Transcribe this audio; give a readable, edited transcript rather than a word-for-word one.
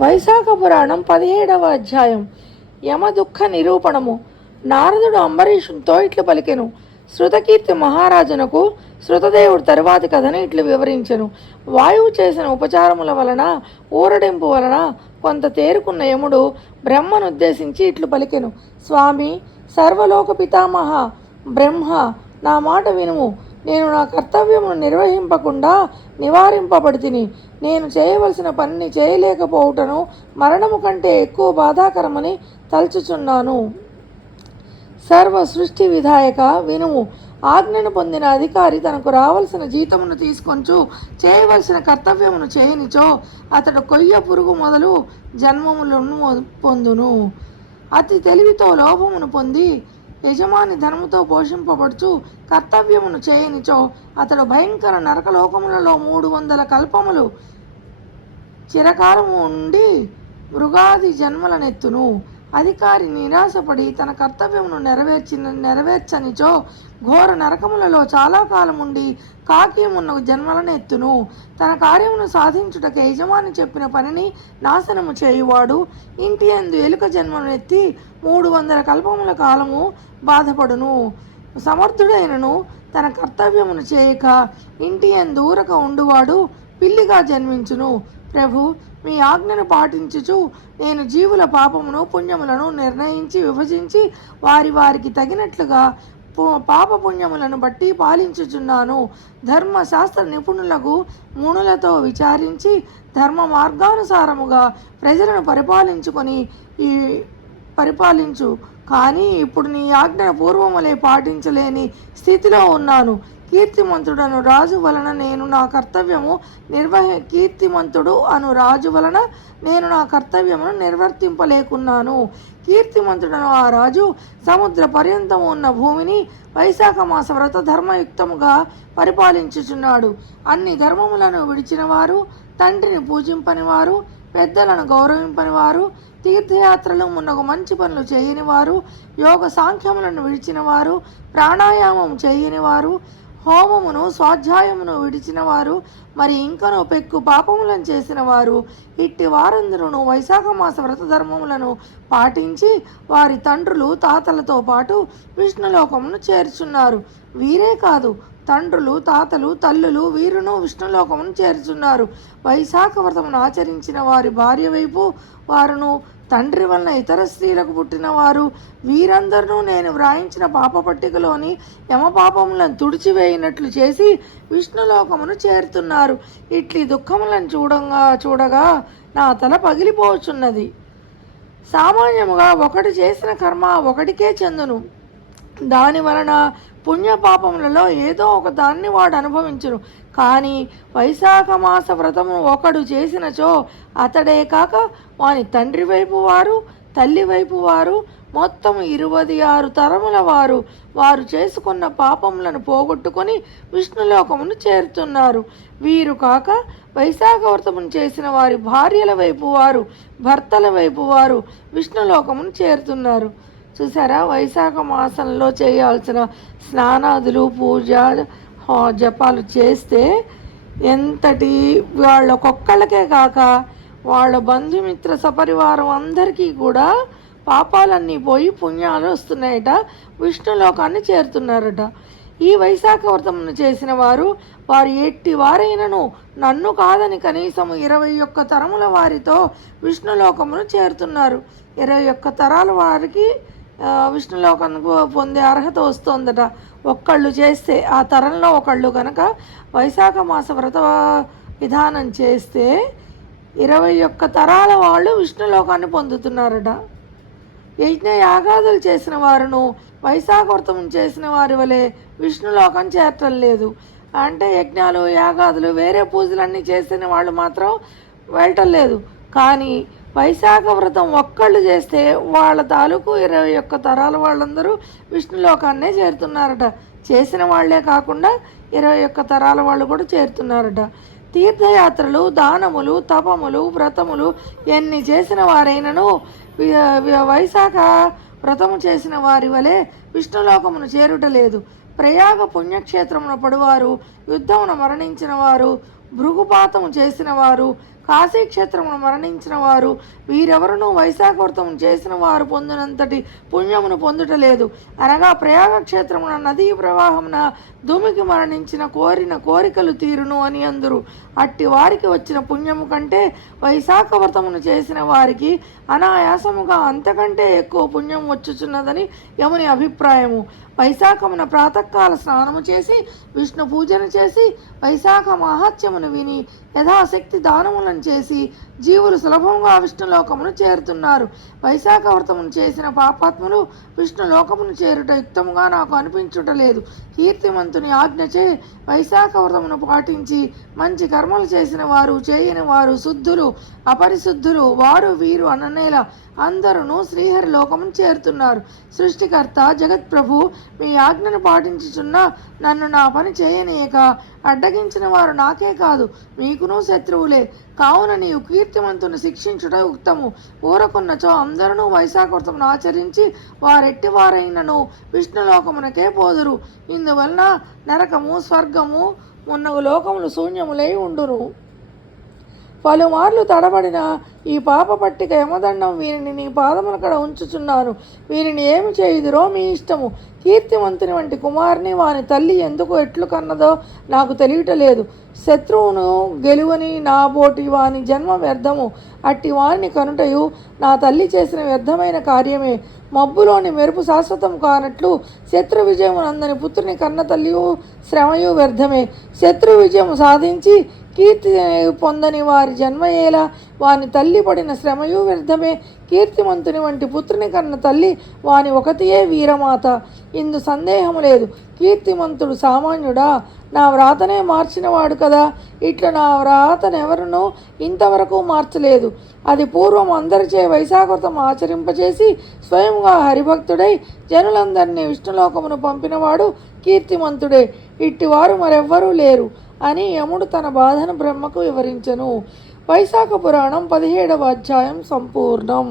వైశాఖ పురాణం 17వ అధ్యాయం. యమ దుఃఖ నిరూపణము. నారదుడు అంబరీషునితో ఇట్లు పలికెను. శృతకీర్తి మహారాజునకు శృతదేవుడు తరువాతి కథని ఇట్లు వివరించెను. వాయువు చేసిన ఉపచారముల వలన ఊరడింపు వలన కొంత తేరుకున్న యముడు బ్రహ్మనుద్దేశించి ఇట్లు పలికెను. స్వామి, సర్వలోక పితామహ బ్రహ్మ, నా మాట వినుము. నేను నా కర్తవ్యమును నిర్వహింపకుండా నివారింపబడితిని. నేను చేయవలసిన పనిని చేయలేకపోవుటను మరణము కంటే ఎక్కువ బాధాకరమని తలుచుచున్నాను. సర్వ సృష్టి విధాయక వినుము. ఆజ్ఞను పొందిన అధికారి తనకు రావలసిన జీతమును తీసుకొంచు చేయవలసిన కర్తవ్యమును చేయనిచో అతడు కొయ్య పురుగు మొదలు జన్మములను పొందును. అతి తెలివితో లోభమును పొంది యజమాని ధనముతో పోషింపబడుచు కర్తవ్యమును చేయనిచో అతడు భయంకర నరకలోకములలో 300 కల్పములు చిరకాలము ఉండి మృగాది జన్మలనెత్తును. అధికారి నిరాశపడి తన కర్తవ్యమును నెరవేర్చనిచో ఘోర నరకములలో చాలా కాలం ఉండి కాకీయమున్న జన్మలను ఎత్తును. తన కార్యమును సాధించుటకు యజమాని చెప్పిన పనిని నాశనము చేయువాడు ఇంటి యందు ఎలుక జన్మను ఎత్తి 300 కల్పముల కాలము బాధపడును. సమర్థుడైనను తన కర్తవ్యమును చేయక ఇంటి యందు ఊరక ఉండువాడు పిల్లిగా జన్మించును. ప్రభు, మీ ఆజ్ఞను పాటించుచు నేను జీవుల పాపమును పుణ్యములను నిర్ణయించి విభజించి వారికి తగినట్లుగా పాప పుణ్యములను బట్టి పాలించుచున్నాను. ధర్మశాస్త్ర నిపుణులకు మునులతో విచారించి ధర్మ మార్గానుసారముగా ప్రజలను పరిపాలించు. కానీ ఇప్పుడు నీ ఆజ్ఞ పూర్వములే పాటించలేని స్థితిలో ఉన్నాను. కీర్తిమంతుడు అను రాజు వలన నేను నా కర్తవ్యమును నిర్వర్తింపలేకున్నాను. కీర్తిమంతుడను ఆ రాజు సముద్ర పర్యంతము ఉన్న భూమిని వైశాఖ మాస వ్రత ధర్మయుక్తముగా పరిపాలించుచున్నాడు. అన్ని ధర్మములను విడిచిన వారు, తండ్రిని పూజింపని వారు, పెద్దలను గౌరవింపని వారు, తీర్థయాత్రలు మున్నగు మంచి పనులు చేయని వారు, యోగ సాంఖ్యములను విడిచిన వారు, ప్రాణాయామం చేయని వారు, హోమమును స్వాధ్యాయమును విడిచిన వారు, మరి ఇంకనూ పెక్కు పాపములను చేసిన వారు, ఇట్టి వారందరూ వైశాఖ మాస వ్రత ధర్మములను పాటించి వారి తండ్రులు తాతలతో పాటు విష్ణులోకమును చేర్చున్నారు. వీరే కాదు, తండ్రులు తాతలు తల్లులు వీరును విష్ణులోకమును చేర్చున్నారు. వైశాఖ వ్రతమును ఆచరించిన వారి భార్య వైపు వారును, తండ్రి వలన ఇతర స్త్రీలకు పుట్టిన వారు వీరందరూ నేను వ్రాయించిన పాప పట్టికలోని యమపాపములను తుడిచివేయినట్లు చేసి విష్ణులోకమును చేరుతున్నారు. ఇట్లి దుఃఖములను చూడగా నా తల పగిలిపోచున్నది. సామాన్యముగా ఒకటి చేసిన కర్మ ఒకటికే చెందును. దాని వలన పుణ్యపాపములలో ఏదో ఒక దాన్ని వాడు అనుభవించును. కానీ వైశాఖ మాస వ్రతము ఒకడు చేసినచో అతడే కాక వాని తండ్రి వైపు వారు, తల్లి వైపు వారు, మొత్తం 26 తరముల వారు చేసుకున్న పాపములను పోగొట్టుకొని విష్ణులోకమును చేరుతున్నారు. వీరు కాక వైశాఖ వ్రతమును చేసిన వారి భార్యల వైపు వారు, భర్తల వైపు వారు విష్ణులోకమును చేరుతున్నారు. చూసారా, వైశాఖ మాసంలో చేయాల్సిన స్నానాదులు, పూజ, జపాలు చేస్తే ఎంతటి వాళ్ళకొక్కళ్ళకే కాక వాళ్ళ బంధుమిత్ర సపరివారం అందరికీ కూడా పాపాలన్నీ పోయి పుణ్యాలు వస్తున్నాయట, విష్ణులోకాన్ని చేరుతున్నారట. ఈ వైశాఖ వ్రతమును చేసిన వారు ఎట్టి వారైనను నన్ను కాదని కనీసం 21 తరముల వారితో విష్ణులోకమును చేరుతున్నారు. 21 తరాల వారికి విష్ణులోకానికి పొందే అర్హత వస్తుందట. ఒక్కళ్ళు చేస్తే ఆ తరంలో ఒకళ్ళు కనుక వైశాఖ మాస వ్రత విధానం చేస్తే 21 తరాల వాళ్ళు విష్ణులోకాన్ని పొందుతున్నారట. యజ్ఞ యాగాదులు చేసిన వారును వైశాఖ వ్రతం చేసిన వారి వలె విష్ణులోకం చేరటం లేదు. అంటే యజ్ఞాలు యాగాదులు వేరే పూజలన్నీ చేసిన వాళ్ళు మాత్రం వెళ్ళటం లేదు. కానీ వైశాఖ వ్రతం ఒక్కళ్ళు చేస్తే వాళ్ళ తాలూకు 21 తరాల వాళ్ళందరూ విష్ణులోకాన్నే చేరుతున్నారట. చేసిన వాళ్లే కాకుండా 21 తరాల వాళ్ళు కూడా చేరుతున్నారట. తీర్థయాత్రలు, దానములు, తపములు, వ్రతములు ఎన్ని చేసిన వారైనను వైశాఖ వ్రతము చేసిన వారి వలె విష్ణులోకమును చేరుటలేదు. ప్రయాగ పుణ్యక్షేత్రమున పడువారు, యుద్ధమున మరణించిన వారు, భృగుపాతము చేసిన వారు, కాశీక్షేత్రమును మరణించిన వారు వీరెవరునూ వైశాఖ వ్రతము చేసిన వారు పొందినంతటి పుణ్యమును పొందుటలేదు. అనగా ప్రయాగ క్షేత్రమున నదీ ప్రవాహమున దుమికి మరణించిన కోరిన కోరికలు తీరును అని అందురు. అట్టి వారికి వచ్చిన పుణ్యము కంటే వైశాఖ వ్రతమును చేసిన వారికి అనాయాసముగా అంతకంటే ఎక్కువ పుణ్యం వచ్చుచున్నదని యముని అభిప్రాయము. వైశాఖమున ప్రాతకాల స్నానము చేసి విష్ణు పూజను చేసి వైశాఖ మహాత్మ్యమును విని యథాశక్తి దానములను చేసి జీవులు సులభంగా విష్ణులోకమును చేరుతున్నారు. వైశాఖ వ్రతమును చేసిన పాపాత్ములు విష్ణులోకమును చేరుట యుక్తముగా నాకు అనిపించుటలేదు. కీర్తిమంతుని ఆజ్ఞచే వైశాఖ వ్రతమును పాటించి మంచి కర్మలు చేసిన వారు చేయని వారు శుద్ధులు అపరిశుద్ధులు వారు వీరు అననేలా అందరూ శ్రీహరి లోకమును చేరుతున్నారు. సృష్టికర్త జగత్ప్రభు మీ ఆజ్ఞను పాటించుచున్న నన్ను నా పని చేయనీయక అడ్డగించిన వారు నాకే కాదు మీకును శత్రువులే. కావున నీవు కీర్తిమంతుని శిక్షించుట ఉత్తము. ఊరకున్నచో అందరూ వైశాఖ వ్రతమును ఆచరించి వారెట్టి వారైనను విష్ణులోకమునకే పోదురు. ఇందువలన నరకము స్వర్గము మున్నగు లోకములు శూన్యములై ఉండును. పలుమార్లు తడబడిన ఈ పాప పట్టిక యమదండం వీరిని నీ పాదముల కడ ఉంచుచున్నాను. వీరిని ఏమి చేయుదురో మీ ఇష్టము. కీర్తిమంతుని వంటి కుమారుని వాని తల్లి ఎందుకు ఎట్లు కన్నదో నాకు తెలియటలేదు. శత్రువును గెలువని నా బోటి వాని జన్మ వ్యర్థము. అట్టి వారిని కనుటయు నా తల్లి చేసిన వ్యర్థమైన కార్యమే. మబ్బులోని మెరుపు శాశ్వతం కానట్లు శత్రు విజయమునందని పుత్రుని కన్న తల్లియు శ్రమయు వ్యర్థమే. శత్రు విజయము సాధించి కీర్తి పొందని వారి జన్మయేలా వాని తల్లి పడిన శ్రమయు వ్యర్థమే. కీర్తిమంతుని వంటి పుత్రుని కన్న తల్లి వాని ఒకతియే వీరమాత. ఇందు సందేహము లేదు. కీర్తిమంతుడు సామాన్యుడా? నా వ్రాతనే మార్చినవాడు కదా. ఇట్లా నా వ్రాతనెవరునూ ఇంతవరకు మార్చలేదు. అది పూర్వం అందరిచే వైశాఖ వ్రతం ఆచరింపచేసి స్వయంగా హరిభక్తుడై జనులందరినీ విష్ణులోకమును పంపినవాడు కీర్తిమంతుడే. ఇట్టివారు మరెవ్వరూ లేరు అని యముడు తన బాధను బ్రహ్మకు వివరించెను. వైశాఖ పురాణం 17వ అధ్యాయం సంపూర్ణం.